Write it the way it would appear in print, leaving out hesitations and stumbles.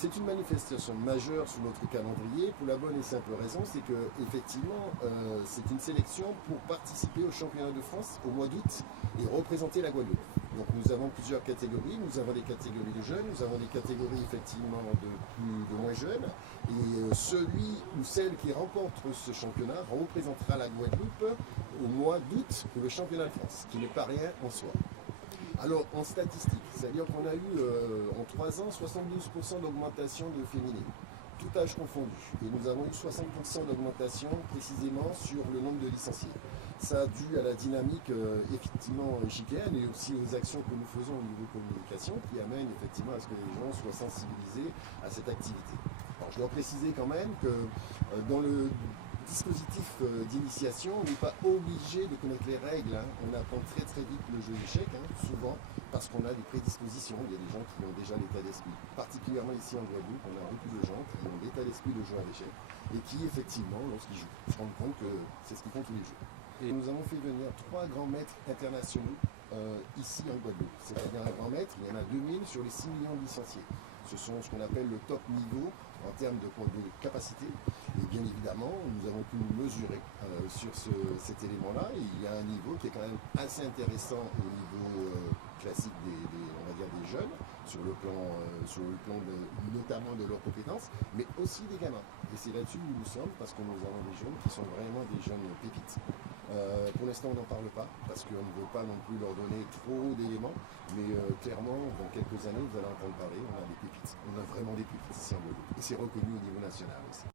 C'est une manifestation majeure sur notre calendrier pour la bonne et simple raison, c'est que effectivement c'est une sélection pour participer au championnat de France au mois d'août et représenter la Guadeloupe. Donc nous avons plusieurs catégories, nous avons des catégories de jeunes, nous avons des catégories effectivement de moins jeunes, et celui ou celle qui remporte ce championnat représentera la Guadeloupe au mois d'août pour le championnat de France, qui n'est pas rien en soi. Alors, en statistique, c'est-à-dire qu'on a eu en 3 ans 72% d'augmentation de féminines, tout âge confondu. Et nous avons eu 60% d'augmentation précisément sur le nombre de licenciés. Ça a dû à la dynamique effectivement chicaine et aussi aux actions que nous faisons au niveau communication qui amènent effectivement à ce que les gens soient sensibilisés à cette activité. Alors, je dois préciser quand même que dans le dispositif d'initiation, on n'est pas obligé de connaître les règles. On apprend très très vite le jeu d'échecs, souvent parce qu'on a des prédispositions. Il y a des gens qui ont déjà l'état d'esprit. Particulièrement ici en Guadeloupe, on a beaucoup de gens qui ont l'état d'esprit de jouer à l'échec et qui effectivement, lorsqu'ils jouent, se rendent compte que c'est ce qu'ils font tous les jours. Et nous avons fait venir 3 grands maîtres internationaux ici en Guadeloupe. C'est-à-dire un grand maître, il y en a 2000 sur les 6 millions de licenciés. Ce sont ce qu'on appelle le top niveau en termes de capacité. Et bien évidemment, nous avons pu nous mesurer sur cet élément-là. Et il y a un niveau qui est quand même assez intéressant au niveau classique on va dire des jeunes, sur le plan notamment de leurs compétences, mais aussi des gamins. Et c'est là-dessus où nous sommes, parce que nous avons des jeunes qui sont vraiment des jeunes pépites. Pour l'instant, on n'en parle pas, parce qu'on ne veut pas non plus leur donner trop d'éléments, mais clairement, dans quelques années, vous allez entendre parler, on a des pépites. On a vraiment des pépites ici en Guadeloupe. Et c'est reconnu au niveau national aussi.